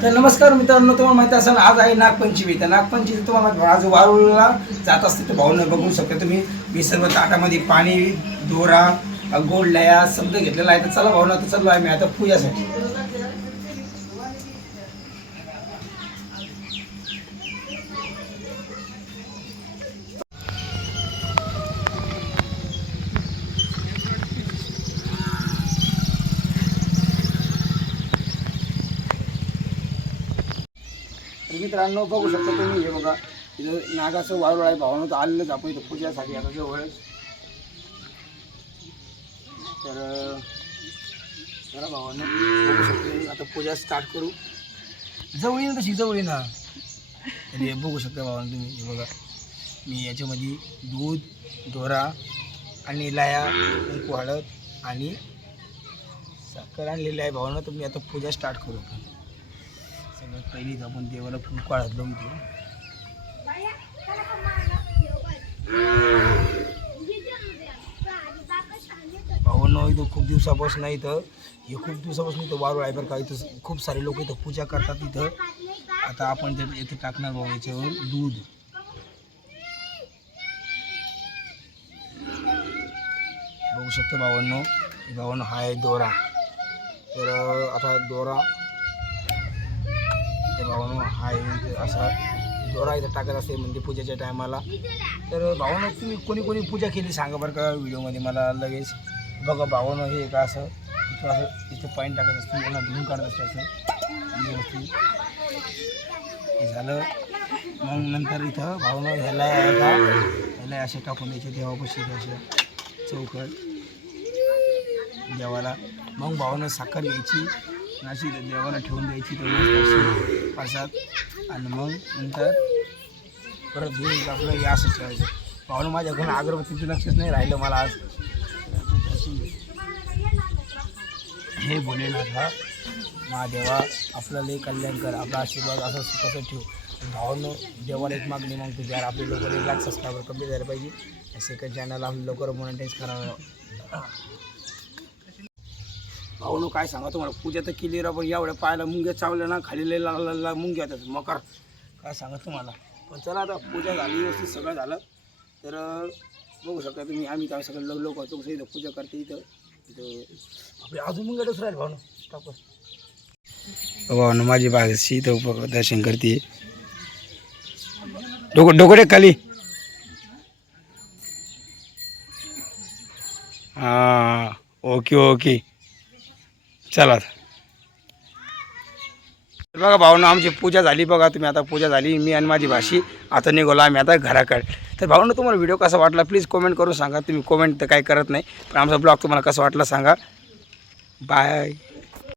तर नमस्कार मित्रांनो तुम्हाला माहिती असेल आज आहे नागपंचमी. तर नागपंचमी तुम्हाला आज वारूळला जात असते तर भाऊन बघू शकता तुम्ही. मी सर्व ताटामध्ये पाणी दोरा गोड लया समजा घेतलेला आहे. तर चला भाऊ ना तर चाललो आहे मी आता पूजासाठी. मित्रांनो बघू शकता तुम्ही हे बघा. इथं नागाचं वारुळ आहे भावानं तर आलेलंच आपण इथं पूजासाठी आता जवळच. तर जरा भावानं बघू शकते आता पूजा स्टार्ट करू. जवळ येईल तशी जवळ ना हे बघू शकता भावानं तुम्ही हे बघा. मी याच्यामध्ये दूध दोरा आणि लाया हळद आणि साखर आणलेली आहे भावानं. तर मी आता पूजा स्टार्ट करू. सगळ्यात पहिलीच आपण देवाला कुंकू हळद लावून घेऊ भावानं इथं खूप दिवसापासून इथं. हे खूप दिवसापासून इथं वारू आहे बरं का. इथं खूप सारे लोक इथं पूजा करतात इथं. आता आपण ते इथे टाकणार भाऊ याच्यावर दूध. बघू शकतो भावांनो भावांनो हा आहे दोरा. तर आता दोरा भावांनो हा आहे असा दोरा इथं टाकत असते म्हणजे पूजेच्या टायमाला. तर भावानं तुम्ही कोणी कोणी पूजा केली सांगा बरं का व्हिडिओमध्ये मला लगेच. बघा भावानं हे का असं इथं असं इथं पॉईंट टाकत असते यांना धुवून काढत असते असं. व्यवस्थित. हे झालं. मग नंतर इथं भावनं ह्याला आहे ह्याला असे टाकून द्यायचे देवापाशी असे चौकट. देवाला. मग भावनं साखर घ्यायची नाशी देवाला ठेवून द्यायची तर मस्त आणि मग नंतर परत घेऊन आपलं हे असं ठेवायचं. माझ्या माझ्याकडून अगरबत्तीचं लक्षच नाही राहिलं मला आज. हे भोलेनाथ महादेवा आपलं लय कल्याण कर आपला आशीर्वाद असं सुखाचं ठेव. भावानं देवाला एक मागणी मागतो जर आपले लवकर एक लाख सबस्क्रायबर कमी झाले पाहिजे. सेकंड चॅनल आपलं लवकर मोनिटाईज करावं. भाऊनं काय सांगा तुम्हाला? पूजा तर केली रा पण एवढ्या पायाला मुंग्या चावल्या ना खाली लय लागला मुंग्या येतात. मकर. काय सांगा तुम्हाला? पण चला आता पूजा झाली व्यवस्थित सगळं झालं. तर बघू शकता तुम्ही आम्ही काय सगळं लग लोक होतो इथं पूजा करते इथं. इथं आपले अजून मुंग्या राहील आहेत भावनं टाकून हो भावनं माझी बागशी इथं दर्शन करते. डोक डोकडे खाली. हां ओके ओके. चला. बघा भाऊनं आमची पूजा झाली बघा तुम्ही आता पूजा झाली मी आणि माझी भाषी आता निघालो आम्ही आता घराकडे. तर भाऊनं तुम्हाला व्हिडिओ कसा वाटला? प्लीज कमेंट करून सांगा. तुम्ही कमेंट तर काही करत नाही पण आमचा ब्लॉग तुम्हाला कसा वाटला सांगा. बाय